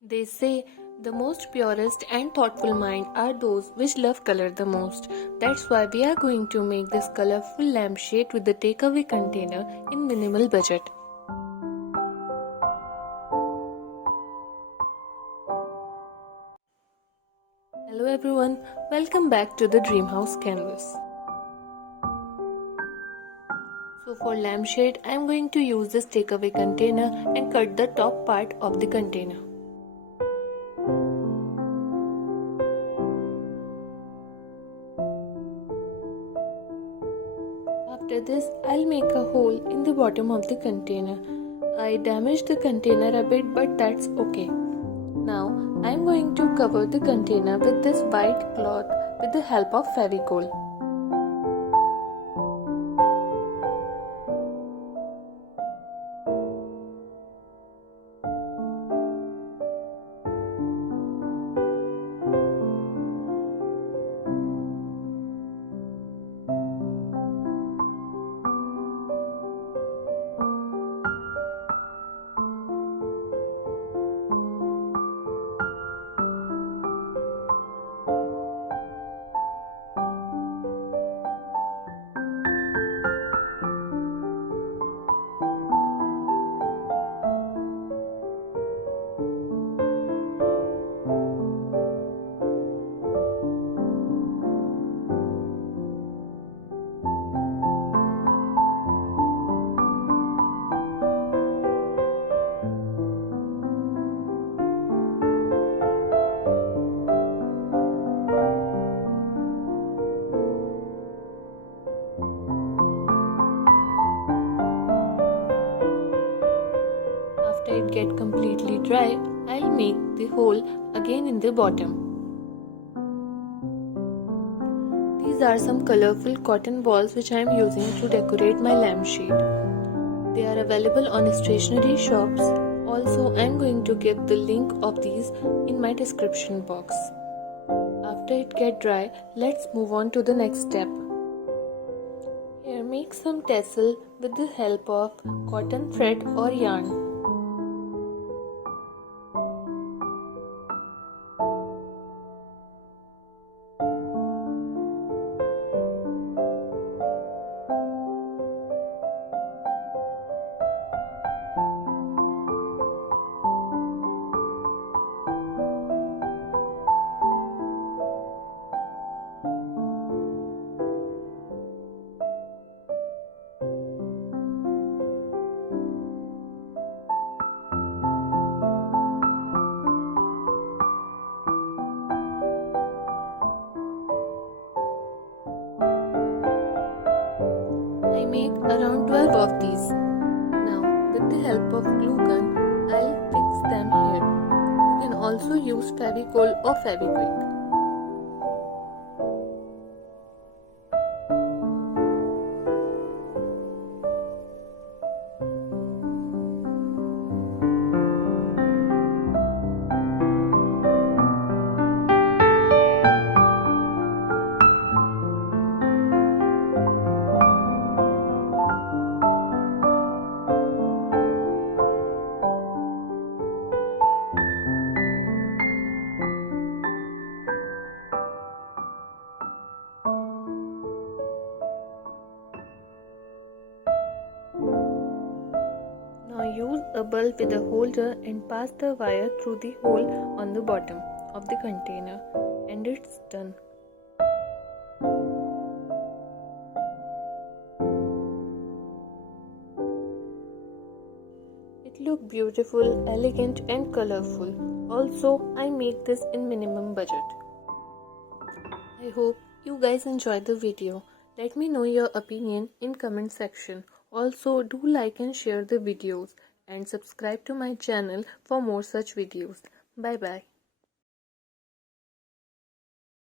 They say the most purest and thoughtful mind are those which love color the most. That's why we are going to make this colorful lampshade with the takeaway container in minimal budget. Hello everyone, welcome back to the Dream House Canvas. So for lampshade, I am going to use this takeaway container and cut the top part of the container. After this, I'll make a hole in the bottom of the container. I damaged the container a bit, but that's okay. Now, I'm going to cover the container with this white cloth with the help of Fevicol. After it gets completely dry, I'll make the hole again in the bottom. These are some colorful cotton balls which I am using to decorate my lampshade. They are available on stationery shops. Also, I am going to give the link of these in my description box. After it gets dry, let's move on to the next step. Here, make some tassel with the help of cotton thread or yarn. I make around 12 of these. Now, with the help of glue gun, I'll fix them here. You can also use Fevicol or Fevikwik. Now use a bulb with a holder and pass the wire through the hole on the bottom of the container, and it's done. It looks beautiful, elegant and colorful. Also, I make this in minimum budget. I hope you guys enjoyed the video. Let me know your opinion in comment section. Also, do like and share the videos and subscribe to my channel for more such videos. Bye bye.